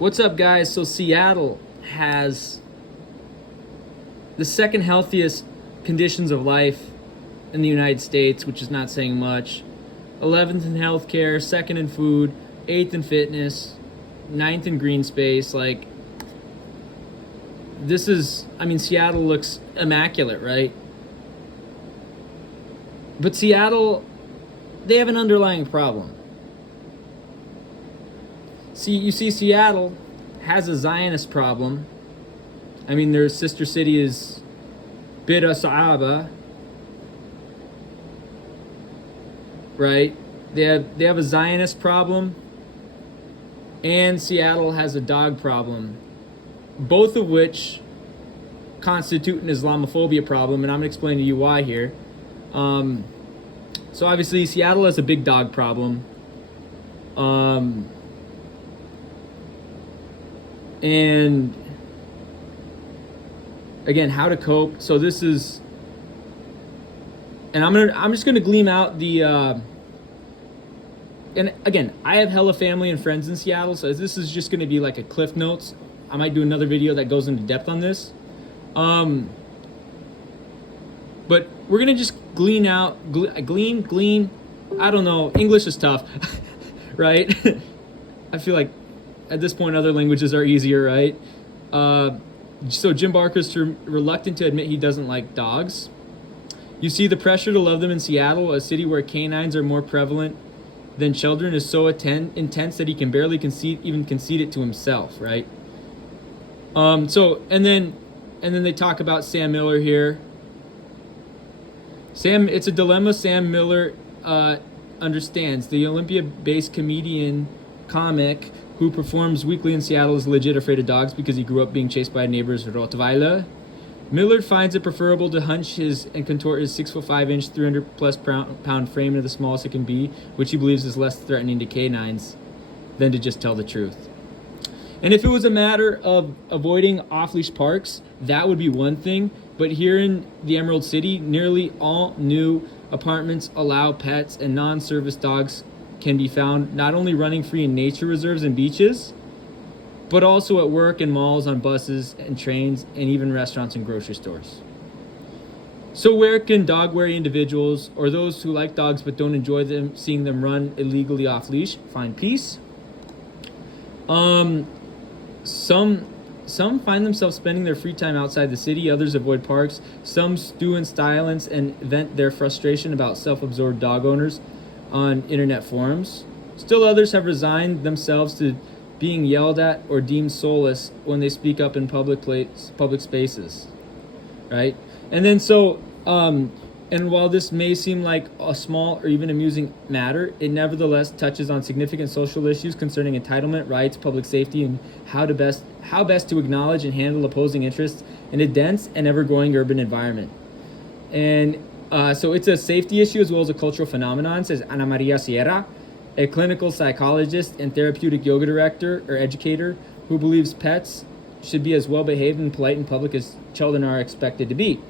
What's up, guys? So Seattle has the second healthiest conditions of life in the United States, which is not saying much. 11th in healthcare, second in food, 8th in fitness, 9th in green space. Seattle looks immaculate, right? But Seattle, they have an underlying problem. You see, Seattle has a Zionist problem. I mean, their sister city is Bida Saaba, right? They have a Zionist problem, and Seattle has a dog problem, both of which constitute an Islamophobia problem, and I'm going to explain to you why here. So obviously, Seattle has a big dog problem. And again, how to cope. So this is, and I'm just gonna gleam out the. And again, I have hella family and friends in Seattle, so this is just gonna be like a cliff notes. I might do another video that goes into depth on this. But we're gonna just glean. I don't know. English is tough, right? I feel like at this point, other languages are easier, right? So Jim Barker's reluctant to admit he doesn't like dogs. You see, the pressure to love them in Seattle, a city where canines are more prevalent than children, is so intense that he can barely concede it to himself, right? And then they talk about Sam Miller here. It's a dilemma Sam Miller understands. The Olympia-based comic who performs weekly in Seattle is legit afraid of dogs because he grew up being chased by a neighbor's Rottweiler. Millard finds it preferable to hunch and contort his 6'5", 300-plus pound frame into the smallest it can be, which he believes is less threatening to canines than to just tell the truth. And if it was a matter of avoiding off-leash parks, that would be one thing. But here in the Emerald City, nearly all new apartments allow pets, and non-service dogs can be found not only running free in nature reserves and beaches, but also at work and malls, on buses and trains, and even restaurants and grocery stores. So where can dog-wary individuals, or those who like dogs but don't enjoy seeing them run illegally off-leash, find peace? Some find themselves spending their free time outside the city, others avoid parks, some stew in silence and vent their frustration about self-absorbed dog owners on internet forums. Still others have resigned themselves to being yelled at or deemed soulless when they speak up in public spaces, right? And then and while this may seem like a small or even amusing matter, it nevertheless touches on significant social issues concerning entitlement, rights, public safety, and how best to acknowledge and handle opposing interests in a dense and ever-growing urban environment. And so it's a safety issue as well as a cultural phenomenon, says Ana Maria Sierra, a clinical psychologist and therapeutic yoga director or educator who believes pets should be as well behaved and polite in public as children are expected to be.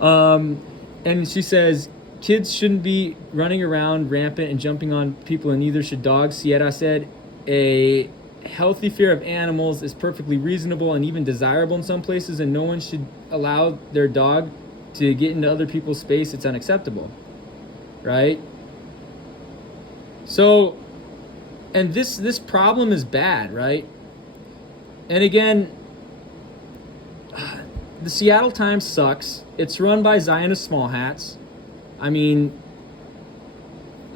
And she says, kids shouldn't be running around rampant and jumping on people, and neither should dogs. Sierra said, a healthy fear of animals is perfectly reasonable and even desirable in some places, and no one should allow their dog to get into other people's space. It's unacceptable, right? So, and this problem is bad, right? And again, the Seattle Times sucks. It's run by Zionist small hats. I mean,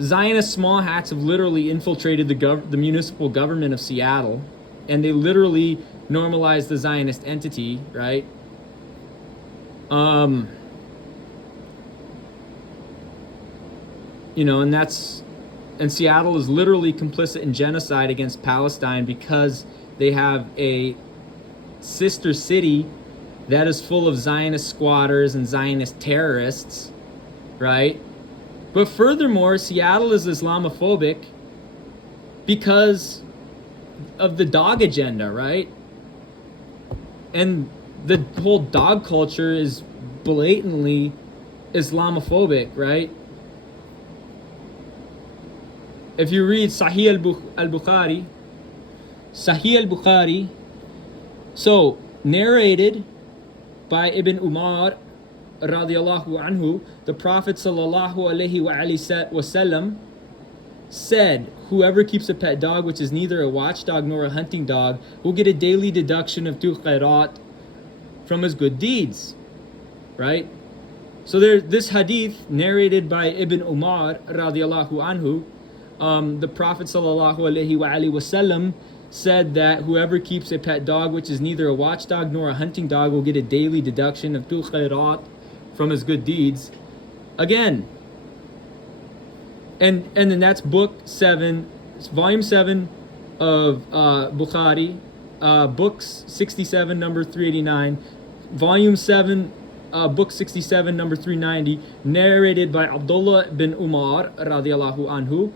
Zionist small hats have literally infiltrated the municipal government of Seattle, and they literally normalized the Zionist entity, right? And Seattle is literally complicit in genocide against Palestine because they have a sister city that is full of Zionist squatters and Zionist terrorists, right? But furthermore, Seattle is Islamophobic because of the dog agenda, right? And the whole dog culture is blatantly Islamophobic, right? If you read Sahih al-Bukhari, Sahih al-Bukhari. So, narrated by Ibn Umar radiallahu anhu, the Prophet sallallahu alaihi wasallam said, whoever keeps a pet dog which is neither a watchdog nor a hunting dog will get a daily deduction of 2 qairat from his good deeds. Right? So there's this hadith narrated by Ibn Umar radiallahu anhu. The Prophet sallallahu alaihi wasallam said that whoever keeps a pet dog which is neither a watchdog nor a hunting dog will get a daily deduction of 2 khairat from his good deeds. Again, and then that's book 7, volume 7 of Bukhari, books 67, number 389, volume 7, book 67, number 390, narrated by Abdullah bin Umar radiallahu anhu.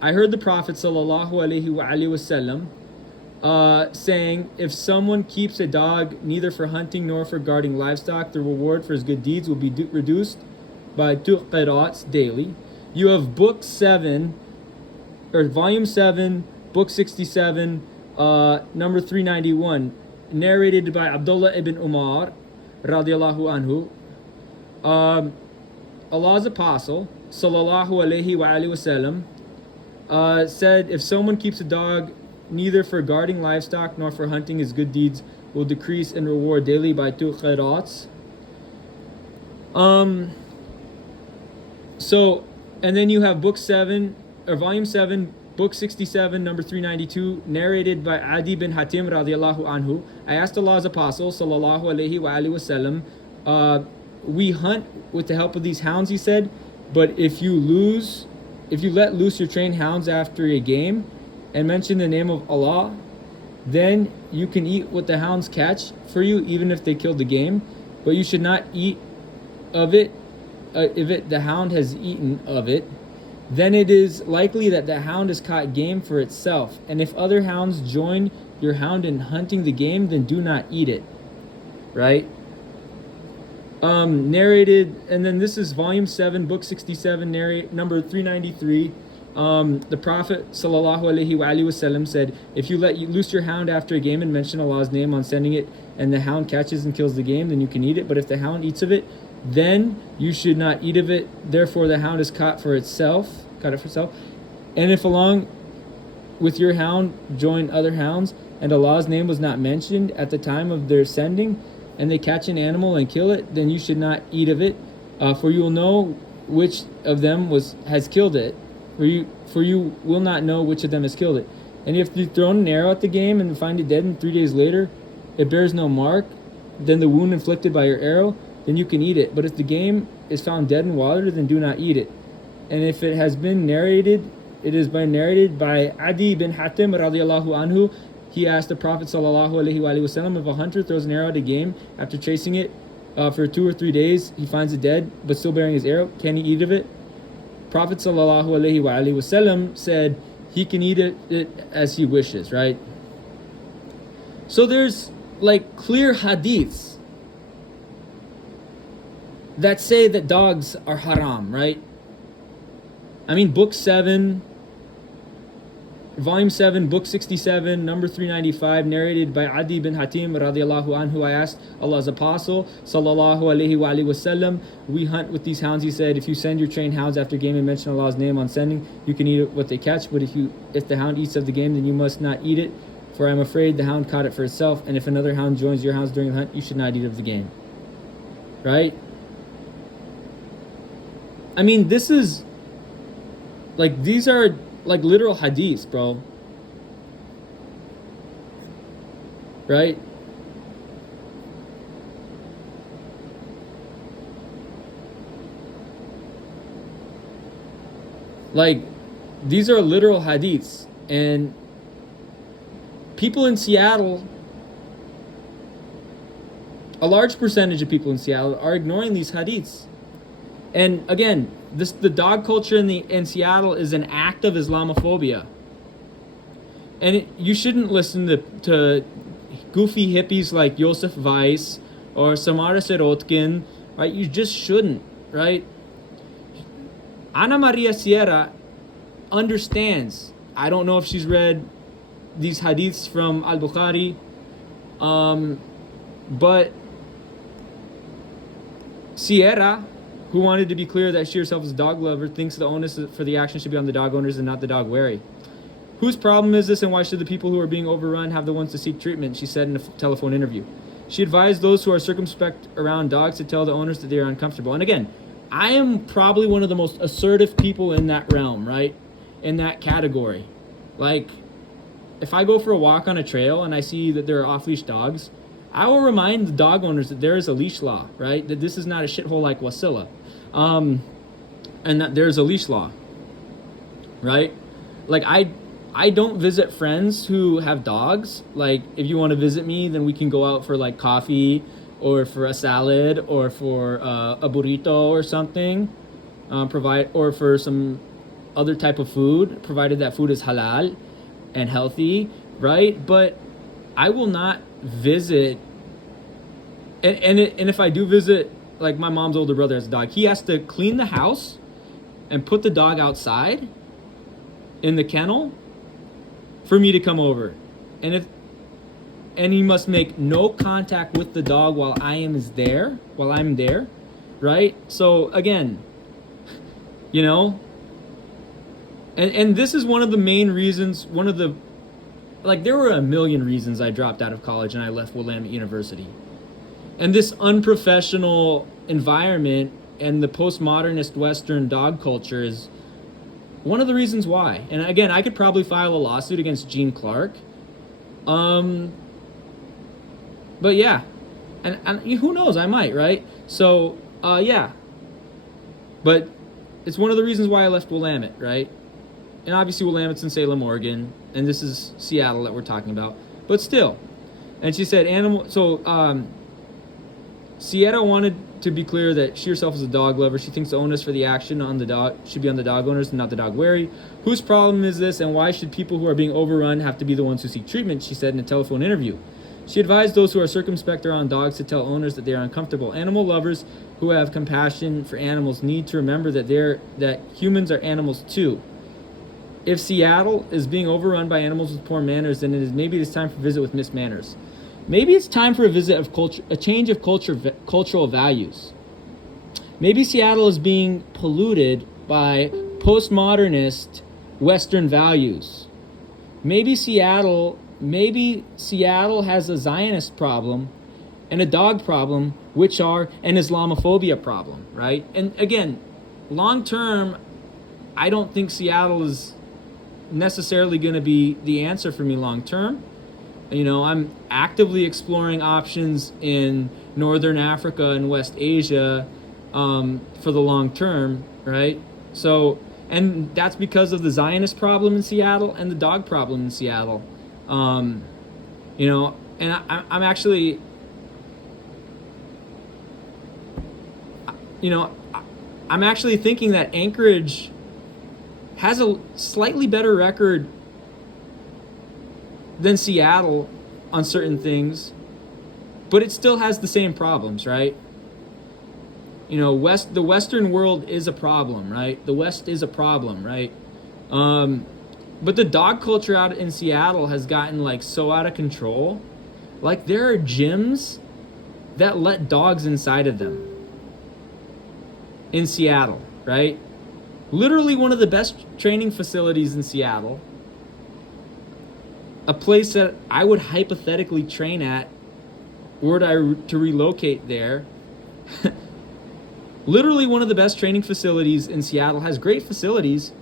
I heard the Prophet sallallahu alaihi wasallam saying, if someone keeps a dog neither for hunting nor for guarding livestock, the reward for his good deeds will be reduced by 2 qirats daily. You have book 7, or volume 7, book 67, number 391, narrated by Abdullah ibn Umar radiallahu anhu. Allah's apostle sallallahu alaihi wasallam said, if someone keeps a dog neither for guarding livestock nor for hunting, his good deeds will decrease in reward daily by 2 qirats. So, and then you have book 7, or volume 7, book 67, number 392, narrated by Adi bin Hatim radiallahu anhu. I asked Allah's apostle sallallahu alaihi wasallam, we hunt with the help of these hounds, he said, but if you let loose your trained hounds after a game and mention the name of Allah, then you can eat what the hounds catch for you, even if they killed the game, but you should not eat of it if the hound has eaten of it. Then it is likely that the hound has caught game for itself, and if other hounds join your hound in hunting the game, then do not eat it. Right? Narrated, and then this is volume 7, book 67, number 393. The Prophet sallallahu alaihi wasallam said, if you let loose your hound after a game and mention Allah's name on sending it, and the hound catches and kills the game, then you can eat it. But if the hound eats of it, then you should not eat of it. Therefore the hound is caught it for itself. And if along with your hound join other hounds, and Allah's name was not mentioned at the time of their sending, and they catch an animal and kill it, then you should not eat of it, for you will know which of them has killed it. For you will not know which of them has killed it. And if you throw an arrow at the game and find it dead, and 3 days later it bears no mark, then the wound inflicted by your arrow, then you can eat it. But if the game is found dead in water, then do not eat it. And if it has been narrated, it is narrated by Adi bin Hatim radiallahu anhu. He asked the Prophet sallallahu alaihi wasallam, if a hunter throws an arrow at a game after chasing it for 2 or 3 days, he finds it dead but still bearing his arrow, can he eat of it? Prophet sallallahu alaihi wasallam said he can eat it as he wishes, right? So there's like clear hadiths that say that dogs are haram, right? I mean, book 7, volume 7, book 67, number 395, narrated by Adi bin Hatim radiallahu anhu. I asked Allah's apostle sallallahu alaihi wasallam, we hunt with these hounds, he said, if you send your trained hounds after game and mention Allah's name on sending, you can eat what they catch, but if the hound eats of the game, then you must not eat it, for I'm afraid the hound caught it for itself, and if another hound joins your hounds during the hunt, you should not eat of the game. Right? I mean, this is like, these are like literal hadiths, bro. Right? Like, these are literal hadiths, and people in Seattle, a large percentage of people in Seattle are ignoring these hadiths. And again, the dog culture in Seattle is an act of Islamophobia. And you shouldn't listen to goofy hippies like Yosef Weiss or Samara Sirotkin, right? You just shouldn't, right? Ana Maria Sierra understands. I don't know if she's read these hadiths from Al-Bukhari. But Sierra, who wanted to be clear that she herself is a dog lover, thinks the onus for the action should be on the dog owners and not the dog wary. Whose problem is this, and why should the people who are being overrun have the ones to seek treatment? She said in a telephone interview. She advised those who are circumspect around dogs to tell the owners that they are uncomfortable. And again, I am probably one of the most assertive people in that realm, right? In that category. Like, if I go for a walk on a trail and I see that there are off-leash dogs, I will remind the dog owners that there is a leash law, right? That this is not a shithole like Wasilla. And that there's a leash law, right? Like, I don't visit friends who have dogs. Like, if you want to visit me, then we can go out for like coffee or for a salad or for a burrito or something, or for some other type of food, provided that food is halal and healthy, right? But I will not visit, and if I do visit, like my mom's older brother has a dog, he has to clean the house and put the dog outside in the kennel for me to come over, and he must make no contact with the dog while I'm there, right? So again, you know, and this is one of the main reasons, there were a million reasons I dropped out of college and I left Willamette University. And this unprofessional environment and the postmodernist Western dog culture is one of the reasons why. And again, I could probably file a lawsuit against Gene Clark. But yeah, and who knows, I might, right? So, yeah. But it's one of the reasons why I left Willamette, right? And obviously Willamette's in Salem, Oregon, and this is Seattle that we're talking about. But still. And she said Sierra wanted to be clear that she herself is a dog lover. She thinks the onus for the action on the dog should be on the dog owners and not the dog wary. Whose problem is this, and why should people who are being overrun have to be the ones who seek treatment? She said in a telephone interview. She advised those who are circumspect around dogs to tell owners that they are uncomfortable. Animal lovers who have compassion for animals need to remember that humans are animals too. If Seattle is being overrun by animals with poor manners, then maybe it's time for a visit with Miss Manners. Maybe it's time for a change of cultural values. Maybe Seattle is being polluted by postmodernist Western values. Maybe Seattle has a Zionist problem and a dog problem, which are an Islamophobia problem, right? And again, long term, I don't think Seattle is necessarily going to be the answer for me long term. You know, I'm actively exploring options in Northern Africa and West Asia for the long term, right? So, and that's because of the Zionist problem in Seattle and the dog problem in Seattle. You know, and I'm actually, you know, I'm actually thinking that Anchorage has a slightly better record than Seattle on certain things, but it still has the same problems, right? You know, the Western world is a problem, right? The West is a problem, right? But the dog culture out in Seattle has gotten like so out of control. Like there are gyms that let dogs inside of them in Seattle, right? Literally one of the best training facilities in Seattle. A place that I would hypothetically train at were I to relocate there. Literally one of the best training facilities in Seattle has great facilities,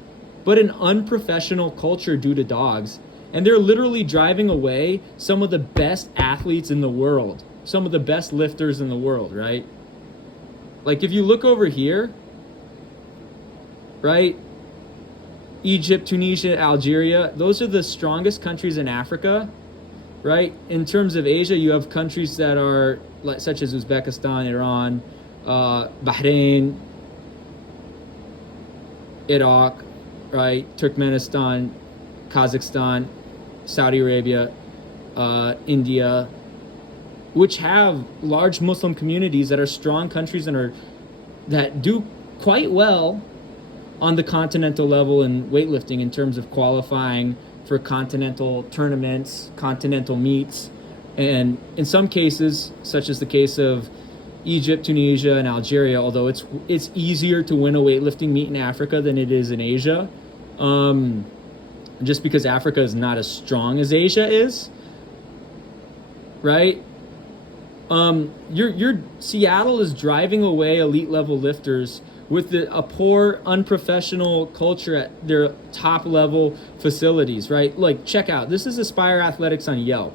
but an unprofessional culture due to dogs. And they're literally driving away some of the best athletes in the world, some of the best lifters in the world, right? Like if you look over here, right? Egypt, Tunisia, Algeria, those are the strongest countries in Africa, right? In terms of Asia, you have countries that are such as Uzbekistan, Iran, Bahrain, Iraq, right? Turkmenistan, Kazakhstan, Saudi Arabia, India, which have large Muslim communities that are strong countries and that do quite well on the continental level in weightlifting in terms of qualifying for continental tournaments, continental meets. And in some cases, such as the case of Egypt, Tunisia, and Algeria, although it's easier to win a weightlifting meet in Africa than it is in Asia, just because Africa is not as strong as Asia is, right? Your Seattle is driving away elite level lifters with a poor, unprofessional culture at their top level facilities, right? Like, check out, this is Aspire Athletics on Yelp.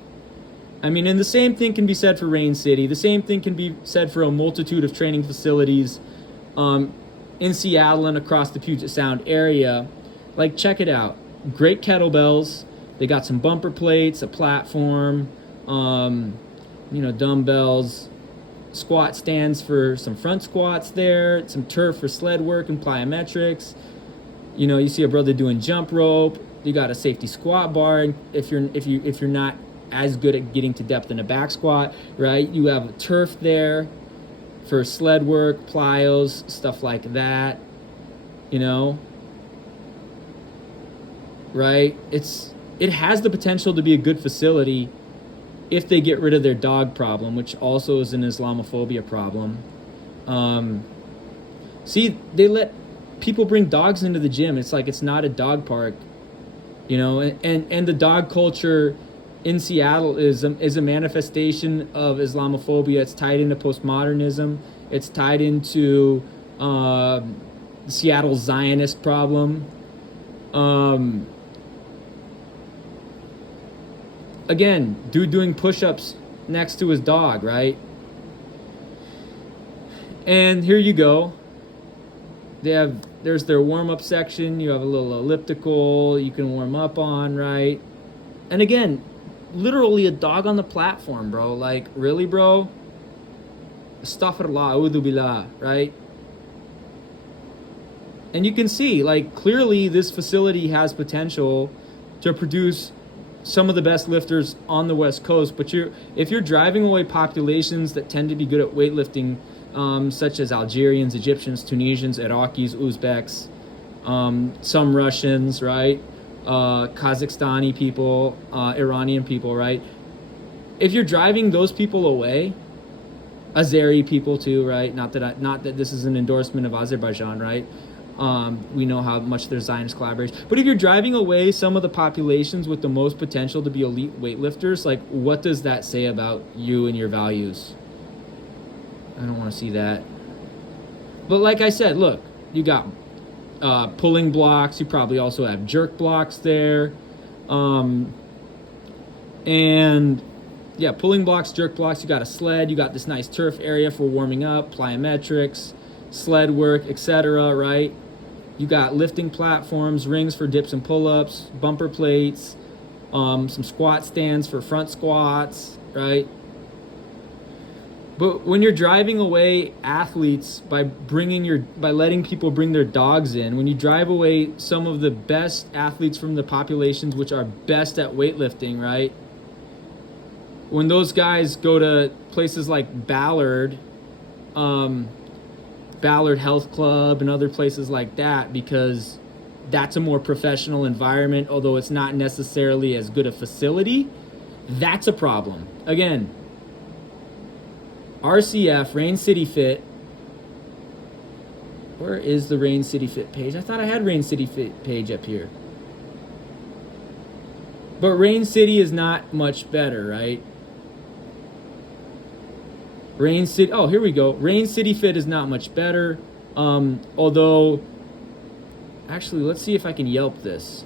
I mean, and the same thing can be said for Rain City. The same thing can be said for a multitude of training facilities in Seattle and across the Puget Sound area. Like, check it out. Great kettlebells. They got some bumper plates, a platform, dumbbells, squat stands for some front squats there, some turf for sled work and plyometrics. You see a brother doing jump rope. You got a safety squat bar if you're not as good at getting to depth in a back squat, right? You have a turf there for sled work, plyos, stuff like that, right? It has the potential to be a good facility if they get rid of their dog problem, which also is an Islamophobia problem. See, they let people bring dogs into the gym. It's like it's not a dog park, and the dog culture in Seattle is a manifestation of Islamophobia. It's tied into postmodernism. It's tied into Seattle's Zionist problem. Again, dude doing push-ups next to his dog, right? And here you go. There's their warm-up section. You have a little elliptical you can warm up on, right? And again, literally a dog on the platform, bro. Like, really, bro? Astaghfirullah, a'udhu billah, right? And you can see, like, clearly this facility has potential to produce some of the best lifters on the West Coast. But if you're driving away populations that tend to be good at weightlifting, such as Algerians, Egyptians, Tunisians, Iraqis, Uzbeks, some Russians, right? Kazakhstani people, Iranian people, right? If you're driving those people away, Azeri people too, right? Not that this is an endorsement of Azerbaijan, right? We know how much there's Zionist collaboration. But if you're driving away some of the populations with the most potential to be elite weightlifters, like, what does that say about you and your values? I don't want to see that. But like I said, look, you got pulling blocks. You probably also have jerk blocks there. And yeah, pulling blocks, jerk blocks. You got a sled. You got this nice turf area for warming up, plyometrics, sled work, etc., right? You got lifting platforms, rings for dips and pull-ups, bumper plates, some squat stands for front squats, right? But when you're driving away athletes by letting people bring their dogs in, when you drive away some of the best athletes from the populations which are best at weightlifting, right? When those guys go to places like Ballard Health Club and other places like that, because that's a more professional environment, although it's not necessarily as good a facility, that's a problem. Again, RCF, Rain City Fit. Where is the Rain City Fit page? I thought I had Rain City Fit page up here. But Rain City is not much better, right? Rain City, oh, here we go. Rain City Fit is not much better. Although, actually, let's see if I can Yelp this.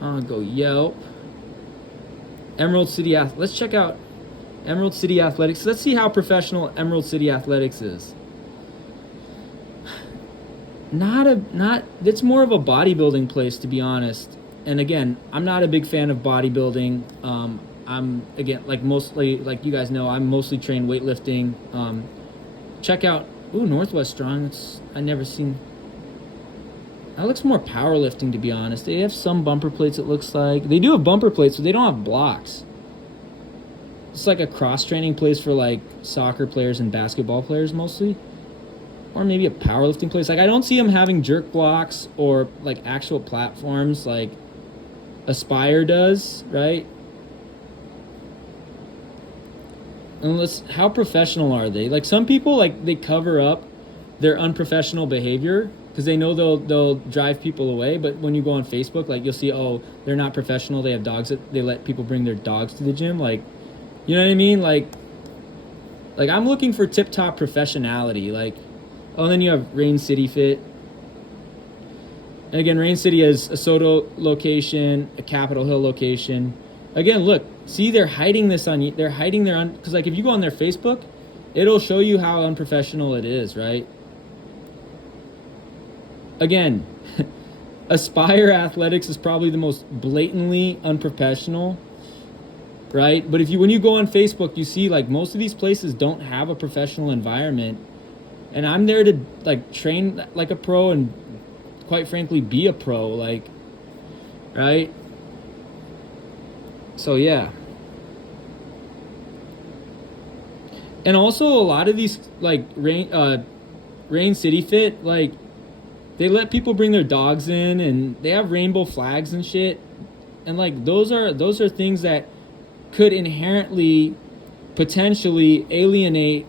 I'll go Yelp. Emerald City, let's check out Emerald City Athletics. Let's see how professional Emerald City Athletics is. It's more of a bodybuilding place, to be honest. And again, I'm not a big fan of bodybuilding. I'm, again, like mostly, like you guys know, I'm mostly trained weightlifting. Check out, Northwest Strong. I never seen. That looks more powerlifting, to be honest. They have some bumper plates, it looks like. They do have bumper plates, but they don't have blocks. It's like a cross-training place for, like, soccer players and basketball players, mostly. Or maybe a powerlifting place. Like, I don't see them having jerk blocks or, like, actual platforms. Like, Aspire does, right? Unless, how professional are they? Like some people, like they cover up their unprofessional behavior because they know they'll drive people away. But when you go on Facebook, like you'll see, oh, they're not professional. They have dogs that they let people bring their dogs to the gym. Like, you know what I mean? Like I'm looking for tip top professionality. Like, oh, and then you have Rain City Fit. And again, Rain City has a Soto location, a Capitol Hill location. Again, look, see, they're hiding this on you. They're hiding because like if you go on their Facebook, it'll show you how unprofessional it is, right? Again, Aspire Athletics is probably the most blatantly unprofessional, right? But when you go on Facebook, you see like most of these places don't have a professional environment. And I'm there to like train like a pro and quite frankly be a pro, like, right? So yeah. And also a lot of these like Rain City Fit, like they let people bring their dogs in and they have rainbow flags and shit. And like those are things that could inherently potentially alienate.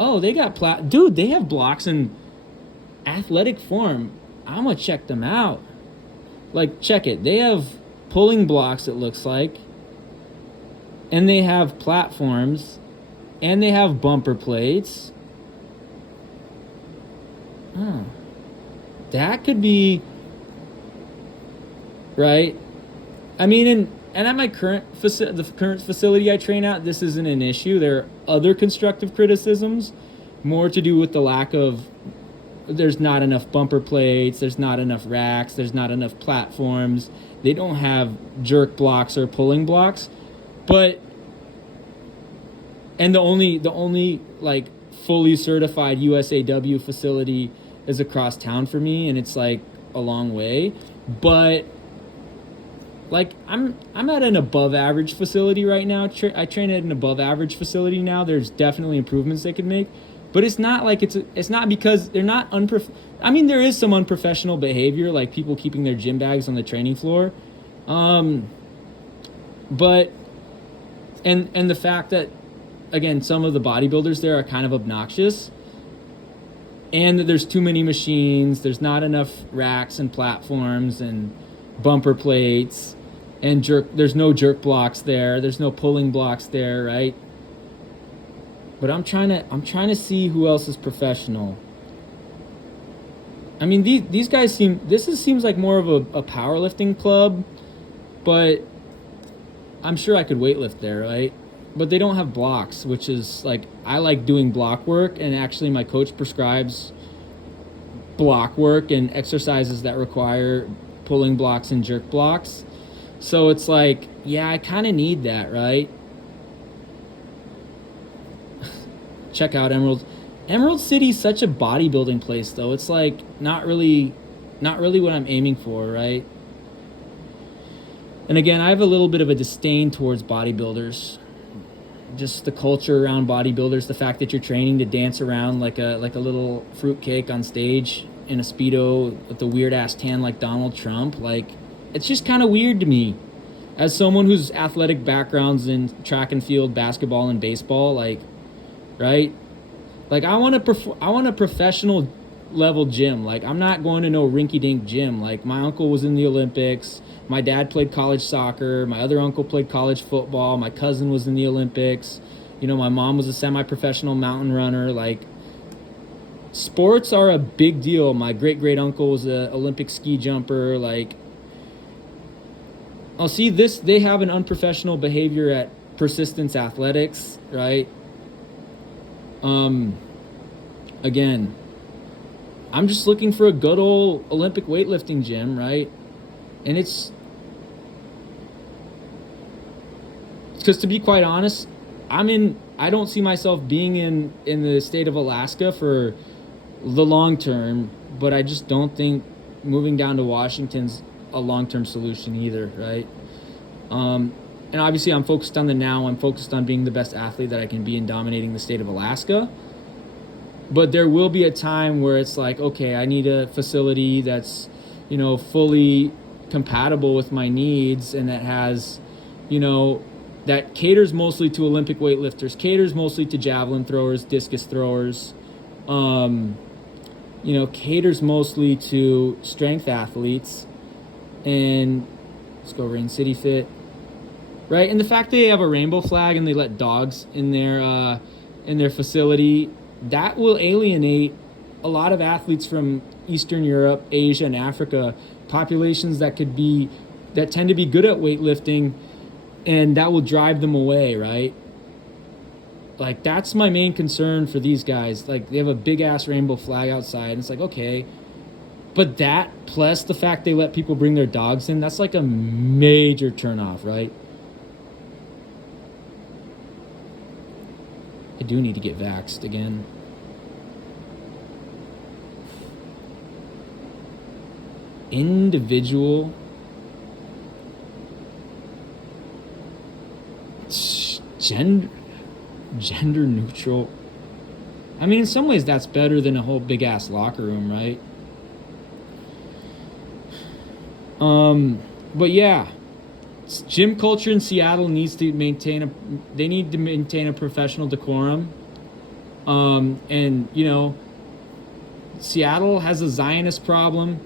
Oh, they got dude, they have blocks in athletic form. I'm gonna check them out. Like, check it. They have pulling blocks, it looks like. And they have platforms. And they have bumper plates. Oh. That could be... Right? I mean, and at my current facility I train at, this isn't an issue. There are other constructive criticisms, more to do with the lack of... There's not enough bumper plates, there's not enough racks, there's not enough platforms. They don't have jerk blocks or pulling blocks. But and the only like fully certified USAW facility is across town for me, and it's like a long way. But like I'm at an above average facility right now. I train at an above average facility now. There's definitely improvements they could make. But it's not like it's not because they're not I mean, there is some unprofessional behavior, like people keeping their gym bags on the training floor. But and the fact that, again, some of the bodybuilders there are kind of obnoxious. And that there's too many machines, there's not enough racks and platforms and bumper plates and there's no jerk blocks there, there's no pulling blocks there, right? But I'm trying to see who else is professional. I mean, these guys seems like more of a powerlifting club, but I'm sure I could weightlift there, right? But they don't have blocks, which is like, I like doing block work, and actually my coach prescribes block work and exercises that require pulling blocks and jerk blocks. So it's like, yeah, I kind of need that, right? Check out Emerald City's such a bodybuilding place, though. It's like not really what I'm aiming for, right? And again, I have a little bit of a disdain towards bodybuilders. Just the culture around bodybuilders, the fact that you're training to dance around like a little fruitcake on stage in a Speedo with the weird ass tan like Donald Trump. Like, it's just kind of weird to me. As someone whose athletic backgrounds in track and field, basketball and baseball, like, right? Like, I want a professional level gym. Like, I'm not going to no rinky-dink gym. Like, my uncle was in the Olympics. My dad played college soccer. My other uncle played college football. My cousin was in the Olympics. You know, my mom was a semi-professional mountain runner. Like, sports are a big deal. My great-great-uncle was an Olympic ski jumper. Like, I'll see this. They have an unprofessional behavior at Persistence Athletics, right? Again, I'm just looking for a good old Olympic weightlifting gym, right? And it's because, to be quite honest, I don't see myself being in the state of Alaska for the long term, but I just don't think moving down to Washington's a long-term solution either, right? And obviously I'm focused on the now. I'm focused on being the best athlete that I can be and dominating the state of Alaska. But there will be a time where it's like, okay, I need a facility that's, you know, fully compatible with my needs and that has, you know, that caters mostly to Olympic weightlifters, caters mostly to javelin throwers, discus throwers, you know, caters mostly to strength athletes. And let's go Rain City Fit, right? And the fact that they have a rainbow flag and they let dogs in their facility, that will alienate a lot of athletes from Eastern Europe, Asia, and Africa, populations that tend to be good at weightlifting, and that will drive them away, right? Like, that's my main concern for these guys. Like, they have a big ass rainbow flag outside, and it's like, okay, but that plus the fact they let people bring their dogs in, that's like a major turnoff, right? I do need to get vaxxed again. Individual gender neutral. I mean, in some ways that's better than a whole big ass locker room, right? But yeah, gym culture in Seattle needs to maintain a professional decorum. And you know, Seattle has a Zionist problem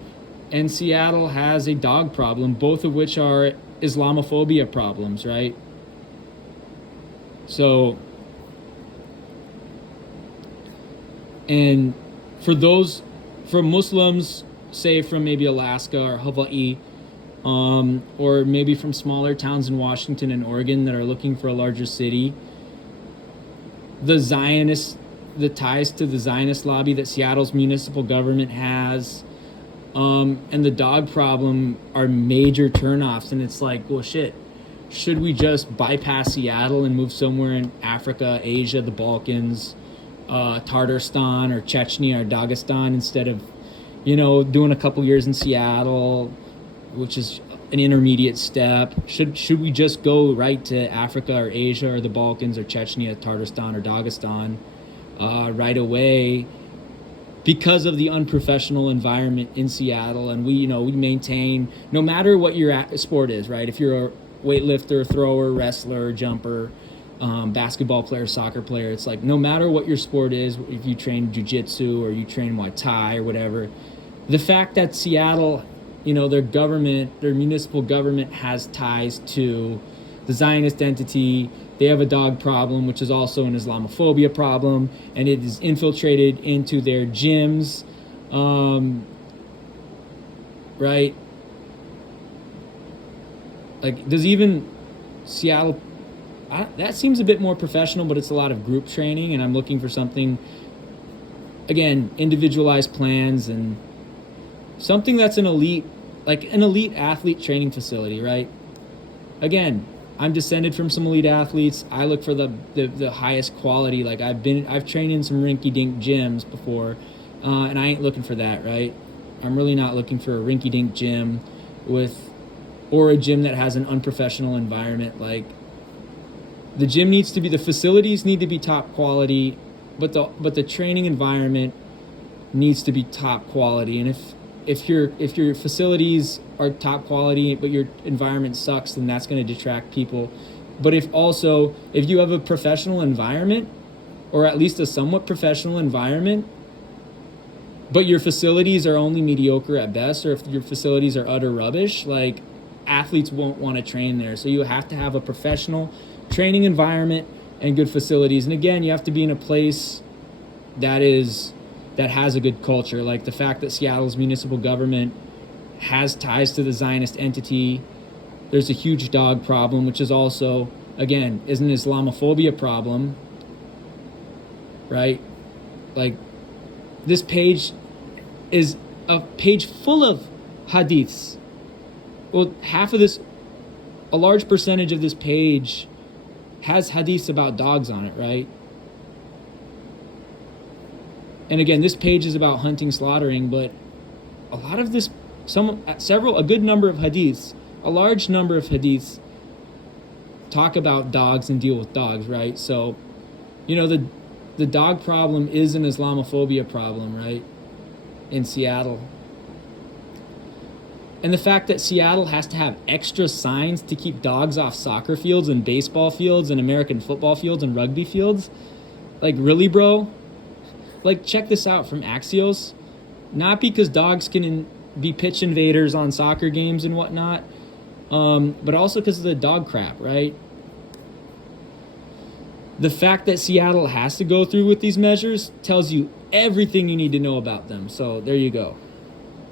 and Seattle has a dog problem, both of which are Islamophobia problems, right? So, and for Muslims, say from maybe Alaska or Hawaii, or maybe from smaller towns in Washington and Oregon that are looking for a larger city, the ties to the Zionist lobby that Seattle's municipal government has, and the dog problem are major turnoffs. And it's like, well, shit, should we just bypass Seattle and move somewhere in Africa, Asia, the Balkans, Tatarstan or Chechnya or Dagestan, instead of, you know, doing a couple years in Seattle, which is an intermediate step? Should we just go right to Africa or Asia or the Balkans or Chechnya, Tatarstan or Dagestan right away, because of the unprofessional environment in Seattle? And we maintain, no matter what your sport is, right? If you're a weightlifter, thrower, wrestler, jumper, basketball player, soccer player, it's like, no matter what your sport is, if you train jiu-jitsu or you train Muay Thai or whatever, the fact that Seattle, you know, their municipal government has ties to the Zionist entity, they have a dog problem, which is also an Islamophobia problem, and it is infiltrated into their gyms, right? Like, does even Seattle, that seems a bit more professional, but it's a lot of group training, and I'm looking for something, again, individualized plans and something that's an elite athlete training facility, right? Again, I'm descended from some elite athletes. I look for the highest quality. Like, I've trained in some rinky-dink gyms before, and I ain't looking for that, right? I'm really not looking for a rinky-dink gym or a gym that has an unprofessional environment. Like, the facilities need to be top quality, but the training environment needs to be top quality. And if your facilities are top quality but your environment sucks, then that's going to detract people. But if you have a professional environment, or at least a somewhat professional environment, but your facilities are only mediocre at best, or if your facilities are utter rubbish, like, athletes won't want to train there. So you have to have a professional training environment and good facilities. And again, you have to be in a place that has a good culture. Like, the fact that Seattle's municipal government has ties to the Zionist entity, there's a huge dog problem, which is also, again, is an Islamophobia problem, right? Like, this page is a page full of hadiths. Well, a large percentage of this page has hadiths about dogs on it, right? And again, this page is about hunting, slaughtering, but a lot of this, a good number of hadiths, a large number of hadiths talk about dogs and deal with dogs, right? So, you know, the dog problem is an Islamophobia problem, right? In Seattle. And the fact that Seattle has to have extra signs to keep dogs off soccer fields and baseball fields and American football fields and rugby fields. Like, really, bro? Like, check this out from Axios. Not because dogs can be pitch invaders on soccer games and whatnot, but also because of the dog crap, right? The fact that Seattle has to go through with these measures tells you everything you need to know about them. So there you go.